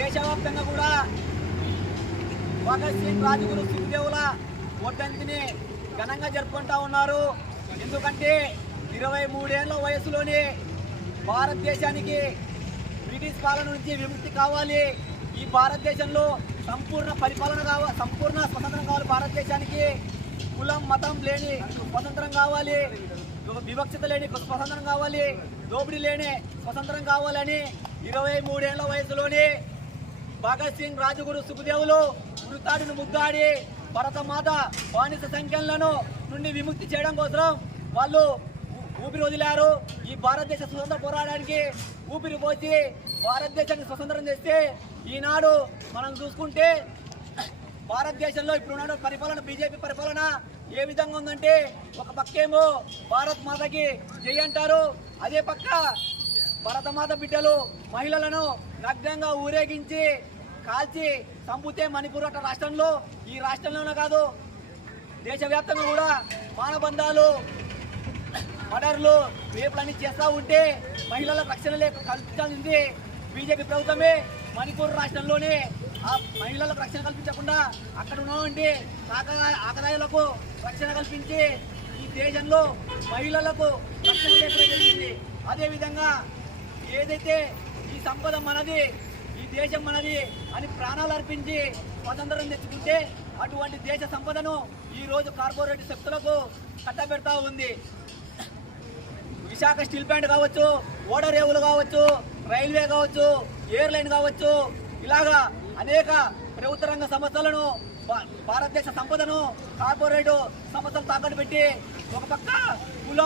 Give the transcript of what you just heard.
దేశవ్యాప్తంగా కూడా భగత్ సింగ్ రాజగురు సుఖదేవుల వర్ధంతిని ఘనంగా జరుపుకుంటా ఉన్నారు. ఎందుకంటే ఇరవై మూడేళ్ళ వయసులోనే భారతదేశానికి బ్రిటిష్ పాలన నుంచి విముక్తి కావాలి. ఈ భారతదేశంలో సంపూర్ణ పరిపాలన కావాలి సంపూర్ణ స్వతంత్రం కావాలి. భారతదేశానికి కులం మతం లేని స్వతంత్రం కావాలి. వివక్షత లేని స్వతంత్రం కావాలి. దోపిడీ లేని స్వతంత్రం కావాలని ఇరవై మూడేళ్ళ వయసులోనే భగత్ సింగ్ రాజగురు సుఖదేవులు మృతాడిని ముద్దాడి భరతమాత బానిస సంఖ్యలను నుండి విముక్తి చేయడం కోసం వాళ్ళు ఊపిరి వదిలారు. ఈ భారతదేశ స్వతంత్ర పోరాటానికి ఊపిరి పోసి భారతదేశాన్ని స్వతంత్రం చేస్తే ఈనాడు మనం చూసుకుంటే భారతదేశంలో ఇప్పుడున్న పరిపాలన బీజేపీ పరిపాలన ఏ విధంగా ఉందంటే ఒక పక్కేమో భారత్ మాతకి జై అంటారు. అదే పక్క భరతమాత బిడ్డలు మహిళలను నగ్నంగా ఊరేగించి కాల్చి చంపితే మణిపూర్ అట్ట రాష్ట్రంలో. ఈ రాష్ట్రంలోనే కాదు దేశవ్యాప్తంగా కూడా మానబంధాలు మర్డర్లు రేపులన్నీ చేస్తూ ఉంటే మహిళలకు రక్షణ లేక కల్పించాల్సింది బీజేపీ ప్రభుత్వమే మణిపూర్ రాష్ట్రంలోనే ఆ మహిళలకు రక్షణ కల్పించకుండా అక్కడ ఉన్నటువంటి ఆకదాయ ఆకదాయులకు రక్షణ కల్పించి ఈ దేశంలో మహిళలకు రక్షణ లేకుండా జరిగింది. అదేవిధంగా ఏదైతే ఈ సంపద మనది దేశం మనది అని ప్రాణాలు అర్పించి స్వతంత్రం తెచ్చుకుంటే అటువంటి దేశ సంపదను ఈరోజు కార్పొరేట్ శక్తులకు కట్టబెడతా ఉంది. విశాఖ స్టీల్ ప్లాంట్ కావచ్చు ఓడరేవులు కావచ్చు రైల్వే కావచ్చు ఎయిర్లైన్ కావచ్చు ఇలాగా అనేక ప్రభుత్వ రంగ సంస్థలను భా- భారతదేశ సంపదను కార్పొరేట్ సంస్థలు తాకట్టు పెట్టి ఒక పక్క